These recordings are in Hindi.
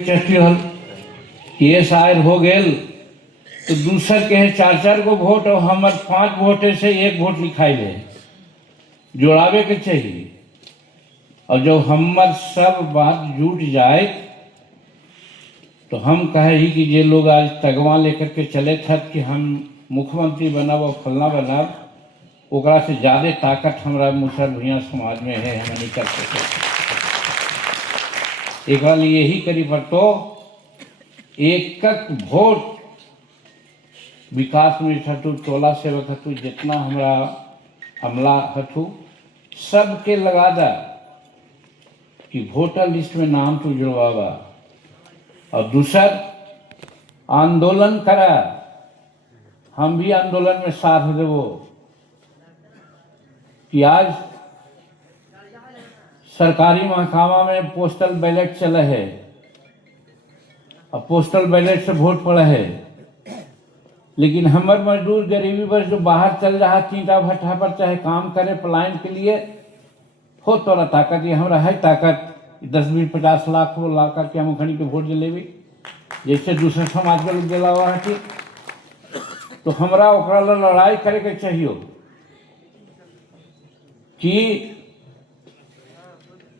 हल ये शायर हो गेल तो दूसर के है 4-4 गो वोट और हमार 5 वोटे से 1 वोट लिखाई ले जोड़ावे के चाहिए। और जब हमार सब बात जुट जाए तो हम कहे ही कि जे लोग आज तगवा लेकर के चले थे कि हम मुख्यमंत्री बनब और फलना बनब ओकरा से ज़्यादा ताकत हमारा मुसर भुइयाँ समाज में है, हम नहीं कर सके। एक लिए यही करी पर तो एक वोट विकास में हतु टोला सेवक हतु जितना हमारा अमला हतु सबके लगा दा कि वोटर लिस्ट में नाम तो जुड़वावा। और दूसर आंदोलन करा, हम भी आंदोलन में साथ देवो कि आज सरकारी महकमा में पोस्टल बैलेट चले है और पोस्टल बैलेट से वोट पड़े है, लेकिन हमारे मजदूर गरीबी पर जो बाहर चल रहा चीटा भट्ठा पर चाहे काम करे पलायन के लिए हो तोरा ताकत ये हमारा है ताकत 10-20-50 लाख वो ला करके हम खड़ी के वोट दिलेवी जैसे दूसरे समाज के लोग दिला हुआ है। तो हमारा ओकरा लड़ाई करे के चाहिए कि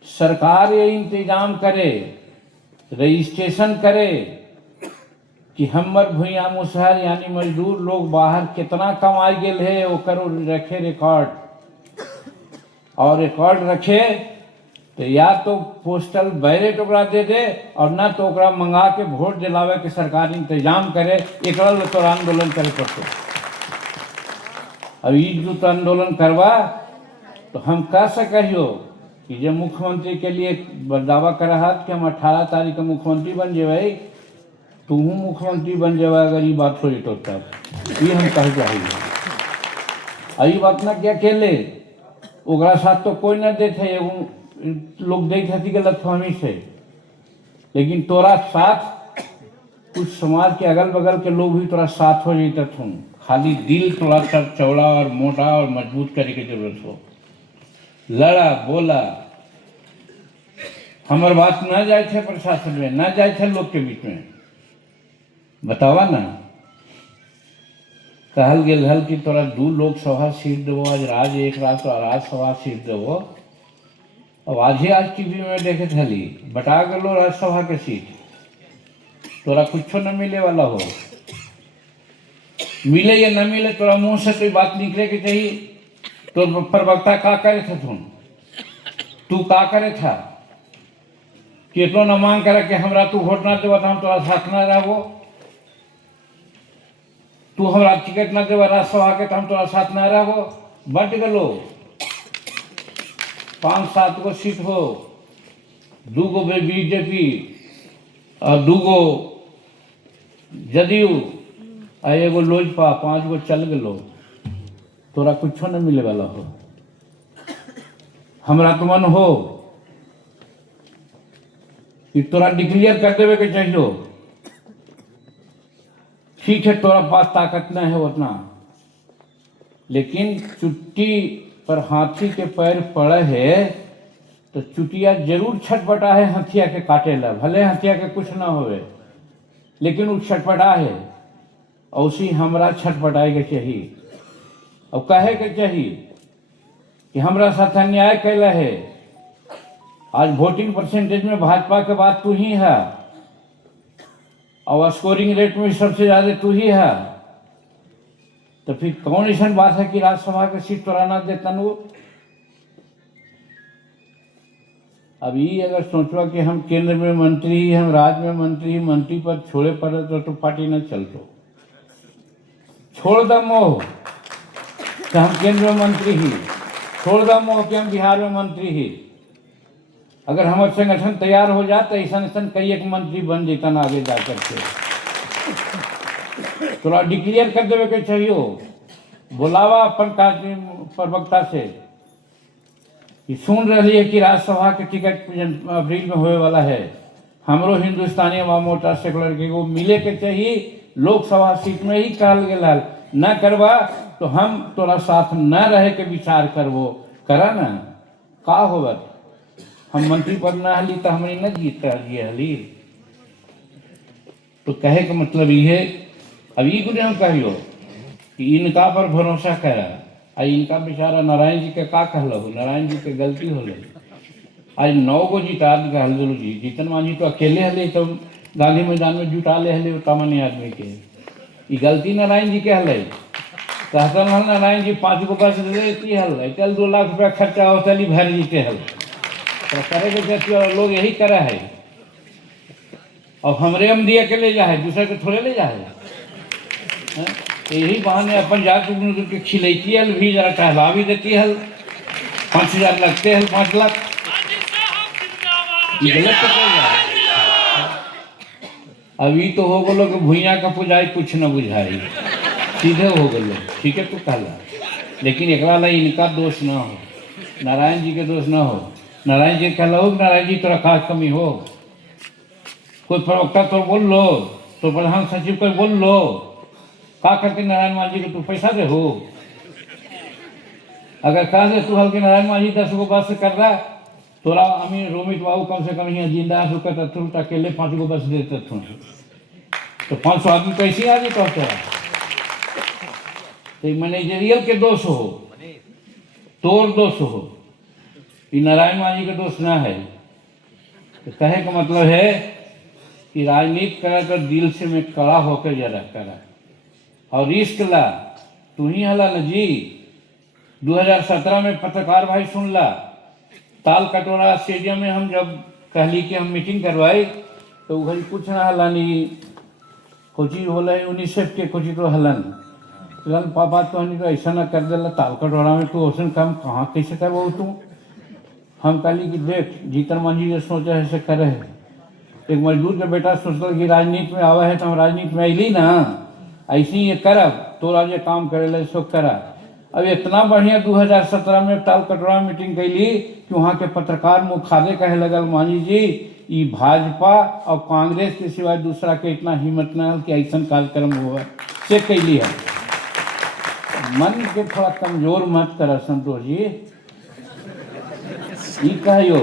सरकार ये इंतजाम करे, रजिस्ट्रेशन करे कि हमर भुइया मुसहर यानी मजदूर लोग बाहर कितना कमाई गेल है ओकर रखे रिकॉर्ड, और रिकॉर्ड रखे तो या तो पोस्टल बैलेट ओकरा दे दे और ना तो ओकरा मंगा के वोट दिलावे के सरकार इंतजाम करे। एक तो आंदोलन करे पड़ते। अब ये जो आंदोलन करवा तो हम कह सकियो कि जब मुख्यमंत्री के लिए दावा कर रहा कि हम 18 तारीख को मुख्यमंत्री बन जेबे, तू मुख्यमंत्री बन जेबा अगर ये बात हो तो तब ये हम कह चाहिए। यही बात ना क्या खेले ओकरा साथ तो कोई ना देते लोग देते थी गलत फहमी से, लेकिन तोरा साथ कुछ समाज के अगल बगल के लोग भी तोरा साथ हो जाते थूँ। खाली दिल थोड़ा सा चौड़ा और मोटा और मजबूत करे की जरूरत हो। लड़ा बोला हमार बात न जाए थे प्रशासन में, न जाए थे लोग के बीच में, बतावा ना कहल गेल हल कि तोरा 2 लोकसभा सीट देवो आज राज्यसभा सीट देवो। अब आज टीवी में देखे थली बटा गलो राज्यसभा के सीट, तोरा कुछ न मिले वाला हो, मिले या न मिले तोरा मुंह से कोई बात निकले के चाहिए। तो प्रवक्ता का करे थे तू का करे था कितनो न मांग करे कि हमरा तू वोट ना देवा तो हम तोरा साथ ना रहबो, तू हमरा टिकट ना देवा राज्यसभा के तो हम तोरा साथ ना रहबो। बट गलो 5-7 गो सीट हो, 2 गो बीजेपी और 2 गो जदयू और 1 गो लोजपा, 5 गो चल गलो, तोरा कुछ न मिले वाला हो। हमरा तो मन हो कि तोरा डिक्लेयर कर देवे के चाहिए। ठीक है तोरा पास ताकत न है उतना, लेकिन चुट्टी पर हाथी के पैर पड़े है तो चुटिया जरूर छटपटा है हथिया के काटे ला, भले हथिया के कुछ ना होवे लेकिन वो छटपटा है। और उसी हमरा छटपटाए के चाहिए और कहे के चाहिए कि हमरा साथ अन्याय कैला है। आज वोटिंग परसेंटेज में भाजपा के बाद तू ही है और स्कोरिंग रेट में सबसे ज्यादा तू ही है, तो फिर कौन ऐसा बात है कि राज्यसभा की सीट तोरा ना देता वो। अब ये अगर सोचवा कि हम केंद्र में मंत्री, हम राज्य में मंत्री पर छोड़े पड़े तो पार्टी न चलतो। छोड़ द मोह कि हम केंद्र में मंत्री ही, छोड़ द मोह कि हम बिहार में मंत्री ही। अगर हमारे संगठन तैयार हो जाता ऐसा कई एक मंत्री बन जाता ना आगे जाकर के। थोड़ा डिक्लेयर कर देवे के चाहिए, बुलावा अपन प्रवक्ता से कि सुन रही है कि राज्यसभा के टिकट अप्रैल में होने वाला है, हमरो हिंदुस्तानी अवाम मोर्चा सेकुलर के वो मिले के चाहिए। लोकसभा सीट में ही कहल गया न करवा तो हम तोरा साथ न रहे के विचार करवो करा ना का होगा। हम मंत्री पद ना हली तो हमने न जीत हली। तो कहे का मतलब ये है, अब ये गुने हम कहियो कि इनका पर भरोसा करा, आ इनका बेचारा नारायण जी के का कहलो, नारायण जी के गलती होले। आज 9 गो जिता कहल जी, जीतन मांझी तो अकेले हले, तो गांधी मैदान में जुटा ले हले तमने आदमी के, ये गलती नारायण जी के हले। कहता हल नारायण जी 5 गो बस देती हल, चल 2 लाख रुपया खर्चा हो, चली भर जीते हल। तो करे के जैसे लोग यही करा है, और हमरे हम दिया के ले जाए, दूसरे के थोड़े ले जाए। यही बहाने अपन जाकर के खिलती हल, भी जरा टहला भी देती हल, 5,000 लगते हल, 5 लाख गलत तो कोई जाए। अभी तो हो गलो कि भूइया का पुजाई कुछ न बुझाई, सीधे हो गलो, ठीक है तो कहला। लेकिन एक वाला इनका दोष ना हो, नारायण जी के दोष ना हो। नारायण जी कहला हो, नारायण जी तोरा का कमी हो, कोई प्रवक्ता तो बोल लो, तो प्रधान सचिव को बोल लो, का करके नारायण मांझी को तू पैसा दे हो। अगर कह दे तू हल्के नारायण मांझी 10 गो बस कर रहा, तोरा अमीर रोमित बाबू कम से कम यहाँ जिंदा रुकता, तू अकेले 5 गो बस देते थे, तो 500 आदमी कैसे आ जाता तोरा। तो मैनेजरियल के दोष हो, तोर दोष हो, ये नारायण मांझी का दोष ना है। तो कहे का मतलब है कि राजनीति करा तो दिल से में कड़ा होकर जरा करा, और रिस्क ला। तू ही हला न जी, 2017 में पत्रकार भाई सुन ला, ताल कटोरा स्टेडियम में हम जब कहली कि हम मीटिंग करवाई, तो घड़ी कुछ ना हलानी, कोची होला यूनिसेफ के कोची तो हलन पापा, तो हनी तो ऐसा ना कर दिला, ताल कटोरा में तो ओसन काम कहाँ कैसे करवा तू। हम कहली कि देख, जीतन मांझी जो सोचा है ऐसे करे है। एक मजदूर के बेटा सोचल कि राजनीति में आवा है, तो हम राजनीति में अली ना, ऐसे ही ये करब, तोरा जो काम करे सो करा। अब इतना बढ़िया 2017 में ताल कटोरा में मीटिंग कैली कि वहाँ के पत्रकार मुखादे कहे लगल, मांझी जी ये भाजपा और कांग्रेस के सिवाय दूसरा के इतना हिम्मत न है कि ऐसा कार्यक्रम हुआ से कैली है। मन के थोड़ा कमजोर मत कर संतोष जी, ये कहियो।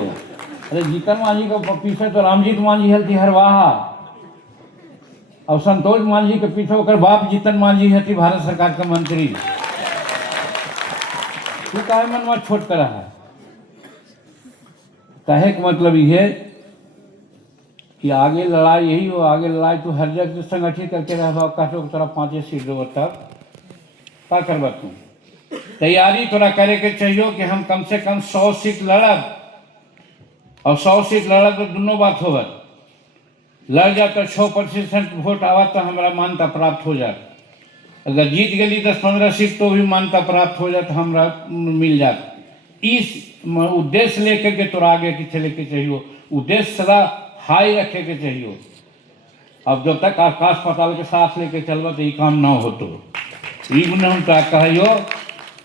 अरे जीतन मांझी के पीछे तो रामजीत मांझी हल्थी हरवाहा, और संतोष मांझी के पीछे ओकर बाप जीतन मांझी हती भारत सरकार के मंत्री। तू काहे मन में छोट करा है। कहे का मतलब ये कि आगे लड़ाई यही हो, आगे लड़ाई तू हर जगह संगठित करके रह, कहते तोरा 5 सीट देव, तब का करबा तू। तैयारी तोरा करे के चाहिए कि हम कम से कम 100 सीट लड़ब, और 100 सीट लड़ब तो दोनों बात होगा, लड़ जा तो 6% वोट आवा तो हमारा मान्यता प्राप्त हो जाए, अगर जीत गई 10-15 सीट तो भी मान्यता प्राप्त हो जाए, हमारा मिल जाए। इस उद्देश्य लेकर के तोरा आगे के चले के चाहिए, उद्देश्य सदा हाई रखे के चाहिए। अब जब तक आकाश पाताल के साथ लेके चलबा तो ये काम ना हो, तो गुने हम तो कहियो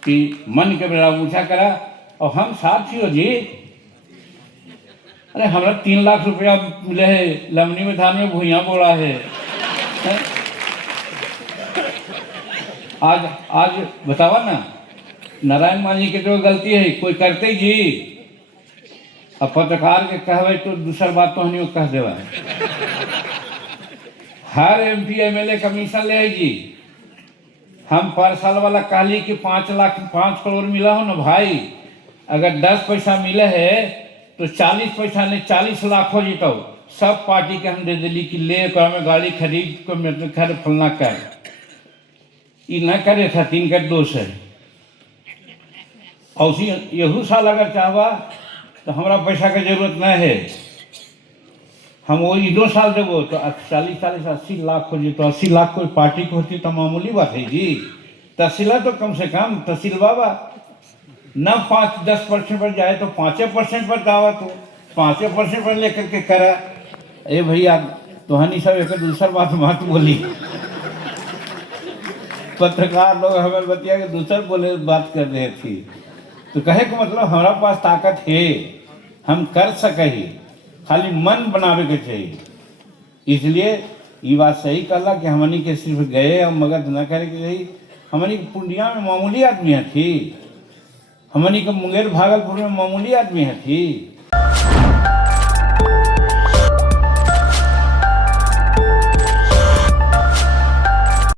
कि मन के बेड़ा ऊँचा करा, और हम साथ ही जी। अरे हमारा 3 लाख रुपया मिले है, लमनी में धान में भूइया बोला है। आज बतावा ना, नारायण मांझी के जो गलती है कोई करते जी, अब पत्रकार के कहवे तो दूसर बात तो हनियो कह देवा। हर MP MLA कमीशन ले जी। हम पर साल वाला कहली कि 5 करोड़ मिला हो ना भाई, अगर 10 पैसा मिले है तो 40 पैसा नहीं 40 लाख हो जीतो, सब पार्टी के हम दे दिली कि ले में गाड़ी खरीद को मेरे खर फलना कर, ये न करे था, 3 का दोष है। और यहू साल अगर चाहवा तो हमारा पैसा का जरूरत न है, हम वो 2 साल देवो तो 40-80 लाख हो जी, तो 80 लाख कोई पार्टी को होती तो मामूली बात है जी। तहसीला तो कम से कम तहसील बाबा न 5-10% पर जाए तो 5% पर दावा, तो 5% पर लेकर के करा। अरे भैया तुहानी सब एक दूसर बात मत बोली, पत्रकार लोग हमें बतिया के दूसर बोले बात कर रहे थी। तो कहे का मतलब हमारा पास ताकत है, हम कर सके ही, खाली मन बनावे के चाहिए। इसलिए ये बात सही कहला कि हमनी के सिर्फ गए और मगध न करे के चाहिए। हमनी के पूर्णिया में मामूली आदमी थी, हमनी के मुंगेर भागलपुर में मामूली आदमी थी,